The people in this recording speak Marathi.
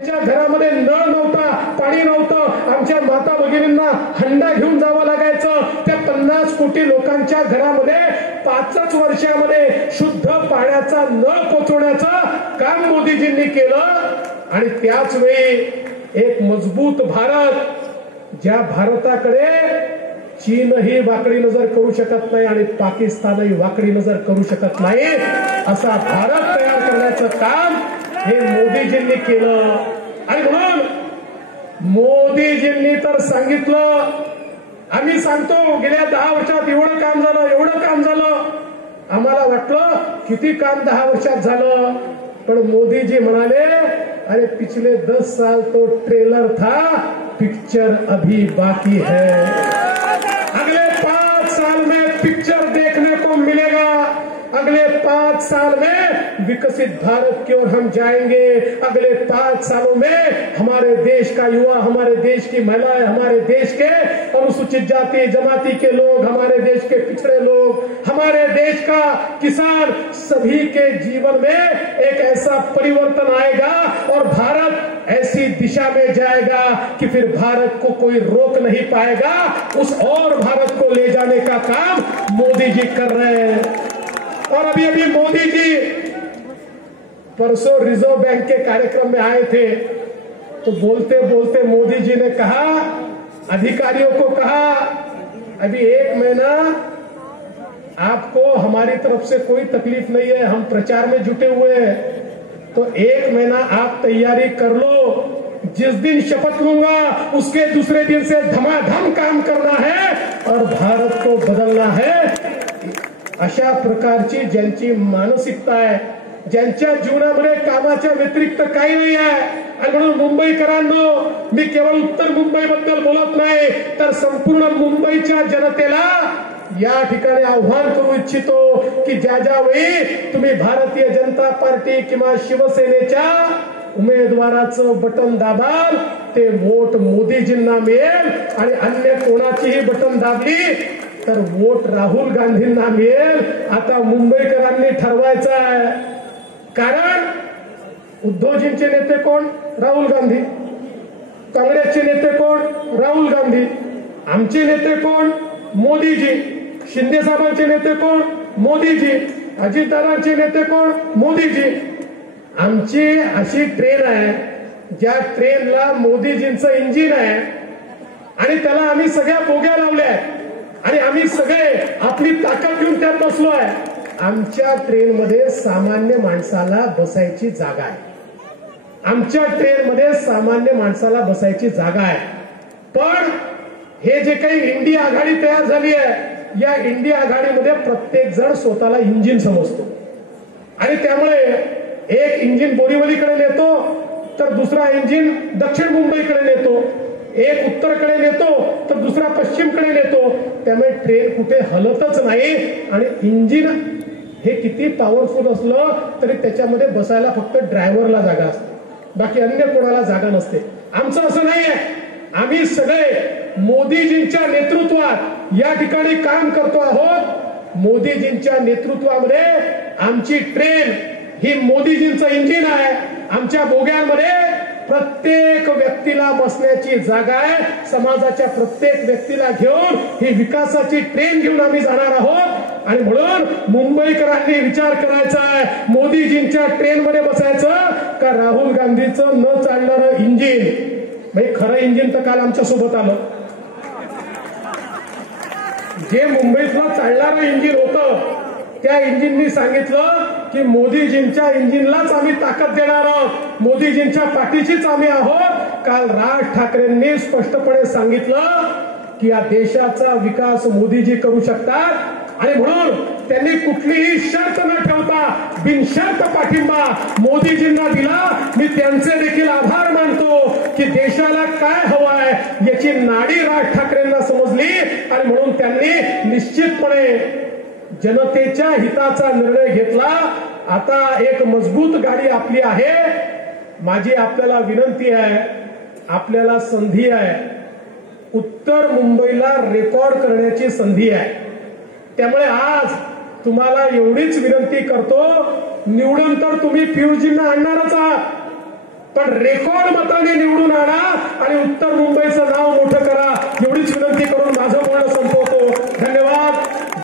घरामध्ये नळ नव्हता, पाणी नव्हतं, आमच्या माता भगिनींना हंडा घेऊन जावं लागायचं. त्या 50 कोटी लोकांच्या घरामध्ये 5च वर्षामध्ये शुद्ध पाण्याचा नळ पोचवण्याचं काम मोदीजींनी केलं. आणि त्याच वेळी एक मजबूत भारत, ज्या भारताकडे चीनही वाकडी नजर करू शकत नाही आणि पाकिस्तानही वाकडी नजर करू शकत नाही, असा भारत तयार करण्याचं काम हे मोदीजींनी केलं. आणि म्हणून मोदीजींनी तर सांगितलं, आम्ही सांगतो गेल्या 10 वर्षात एवढं काम झालं, एवढं काम झालं. आम्हाला वाटलं किती काम 10 वर्षात झालं, पण मोदीजी म्हणाले अरे पिछले 10 साल तो ट्रेलर था, पिक्चर अभी बाकी है. अगले 5 साल में पिक्चर देखने को मिलेगा. अगले 5 साल में विकसित भारत की ओर हम जाएंगे. अगले 5 सालों में हमारे देश का युवा, हमारे देश की महिलाएं, हमारे देश के अनुसूचित जाति जमाती के लोग, हमारे देश के पिछड़े लोग, हमारे देश का किसान, सभी के जीवन में एक ऐसा परिवर्तन आएगा और भारत ऐसी दिशा में जाएगा कि फिर भारत को कोई रोक नहीं पाएगा. उस और भारत को ले जाने का काम मोदी जी कर रहे हैं. और अभी अभी मोदी जी परसों रिजर्व बैंक के कार्यक्रम में आए थे, तो बोलते बोलते मोदी जी ने कहा, अधिकारियों को कहा, अभी 1 महीना आपको हमारी तरफ से कोई तकलीफ नहीं है, हम प्रचार में जुटे हुए हैं, तो 1 महीना आप तैयारी कर लो. जिस दिन शपथ लूंगा उसके दूसरे दिन से धमाधम काम करना है और भारत को बदलना है. अशा प्रकारची ज्यांची मानसिकता आहे, ज्यांच्या जीवनामध्ये कामाच्या व्यतिरिक्त काही नाही आहे. आणि म्हणून मुंबईकरांनो, मी केवळ उत्तर मुंबईबद्दल बोलत नाही, तर संपूर्ण मुंबईच्या जनतेला या ठिकाणी आव्हान करू इच्छितो की ज्या ज्या वेळी तुम्ही भारतीय जनता पार्टी किंवा शिवसेनेच्या उमेदवाराचं बटन दाबाल, ते वोट मोदीजींना मिळेल. आणि अन्य कोणाचीही बटन दाबली तर वोट राहुल गांधींना मिळेल. आता मुंबईकरांनी ठरवायचं आहे. कारण उद्धवजींचे नेते कोण? राहुल गांधी. काँग्रेसचे नेते कोण? राहुल गांधी. आमचे नेते कोण? मोदीजी. शिंदे साहेबांचे नेते कोण? मोदीजी. अजितदादांचे नेते कोण? मोदीजी. आमची अशी ट्रेन आहे, ज्या ट्रेनला मोदीजींचं इंजिन आहे आणि त्याला आम्ही सगळ्या बोग्या लावल्या आहेत आणि आम्ही सगळे आपली ताकद घेऊन त्यात बसलो आहे. आमच्या ट्रेनमध्ये सामान्य माणसाला बसायची जागा आहे. आमच्या ट्रेनमध्ये सामान्य माणसाला बसायची जागा आहे. पण हे जे काही इंडिया आघाडी तयार झाली आहे, या इंडिया आघाडीमध्ये प्रत्येक जण स्वतःला इंजिन समजतो आणि त्यामुळे एक इंजिन बोरीवलीकडे नेतो तर दुसरा इंजिन दक्षिण मुंबईकडे नेतो, एक उत्तरकडे नेतो तर दुसरा पश्चिमकडे नेतो. त्यामुळे ट्रेन कुठे हलतच नाही. आणि इंजिन हे किती पॉवरफुल असलं तरी त्याच्यामध्ये बसायला फक्त ड्रायव्हरला जागा असते, बाकी अन्य कोणाला जागा नसते. आमचं असं नाहीये. आम्ही सगळे मोदीजींच्या नेतृत्वात या ठिकाणी काम करतो आहोत. मोदीजींच्या नेतृत्वामध्ये आमची ट्रेन ही मोदीजींचं इंजिन आहे. आमच्या बोग्यांमध्ये प्रत्येक व्यक्तीला बसण्याची जागा आहे. समाजाच्या प्रत्येक व्यक्तीला घेऊन ही विकासाची ट्रेन घेऊन आम्ही जाणार आहोत. आणि म्हणून मुंबईकरांनी विचार करायचा आहे, मोदीजींच्या ट्रेनमध्ये बसायचं का राहुल गांधीचं न चालणारं इंजिन. म्हणजे खरं इंजिन तर काल आमच्या सोबत आलं. जे मुंबईतलं चालणारं इंजिन होतं त्या इंजिननी सांगितलं की मोदीजींच्या इंजिनलाच आम्ही ताकद देणार आहोत, मोदीजींच्या पाठीशीच आम्ही आहोत. काल राज ठाकरेंनी स्पष्टपणे सांगितलं की या देशाचा विकास मोदीजी करू शकतात. आणि म्हणून त्यांनी कुठलीही शर्त न ठेवता बिनशर्त पाठिंबा मोदीजींना दिला. मी त्यांचे देखील आभार मानतो की देशाला काय हवं आहे याची नाडी राज ठाकरेंना समजली. आणि म्हणून त्यांनी निश्चितपणे जनतेच्या हिताचा निर्णय घेतला. आता एक मजबूत गाडी आपली आहे. माझी आपल्याला विनंती आहे, आपल्याला संधी आहे, उत्तर मुंबईला रेकॉर्ड करण्याची संधी आहे. त्यामुळे आज तुम्हाला एवढीच विनंती करतो, निवडून तर तुम्ही पियुषजींना आणणारच आहात, पण रेकॉर्ड मताने निवडून आणा,